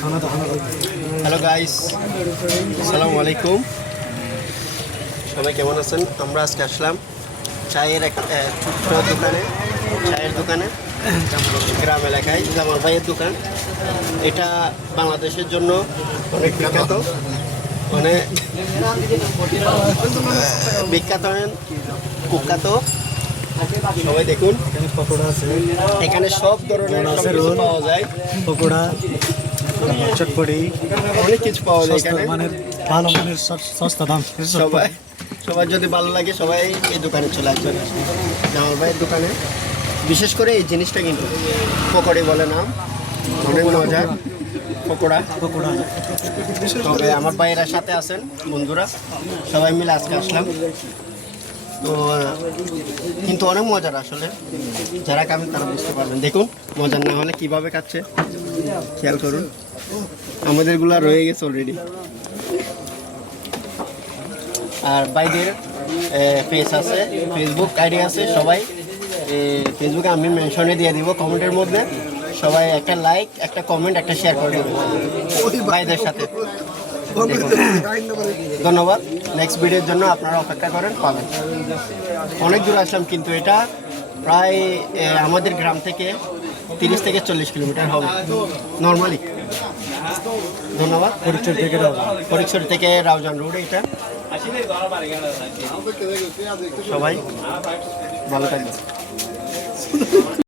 Hello guys, আসসালামু আলাইকুম। সবাই কেমন আছেন? আমরা আজকে আসলাম চায়ের এক ছোট্ট দোকানে, চায়ের দোকানে, গ্রাম এলাকায় জামাল ভাইয়ের দোকান। এটা বাংলাদেশের জন্য অনেক বিখ্যাত, মানে বিখ্যাত কুখ্যাত। সবাই দেখুন, পকোড়া আছে, এখানে সব ধরনের সব কিছু পাওয়া যায়। পকোড়া, চটপটি, অনেক কিছু পাওয়া যায় এখানে। মানের ভালো মানের সস্তা দাম। সবাই যদি ভালো লাগে সবাই এই দোকানে চলে আসবেন, জামাল ভাইয়ের দোকানে। বিশেষ করে এই জিনিসটা কিন্তু পকোড়ি বলে নাম, অনেক মজা পকোড়া। তবে আমার ভাইয়েরা সাথে আছেন, বন্ধুরা সবাই মিলে আজকে আসলাম। তো কিন্তু অনেক মজার আসলে, যারা খাবেন তারা বুঝতে পারবেন। দেখুন মজার না হলে কিভাবে খাচ্ছে, খেয়াল করুন। আমাদেরগুলা রয়ে গেছে অলরেডি। আর বাইদের পেজ আছে, ফেসবুক আইডি আছে। সবাই ফেসবুকে আমি মেনশনে দিয়ে দিব কমেন্টের মধ্যে। সবাই একটা লাইক, একটা কমেন্ট, একটা শেয়ার করে দেবেন ভাইদের সাথে। ধন্যবাদ। নেক্সট ভিডিওর জন্য আপনারা অপেক্ষা করেন, পাবেন। অনেক দূর আসলাম, কিন্তু এটা প্রায় আমাদের গ্রাম থেকে 30 থেকে 40 কিলোমিটার হবে নর্মালি। ধন্যবাদ। ফরিদচর থেকে রাউজান রোড এটা। সবাই ভালো থাকবে।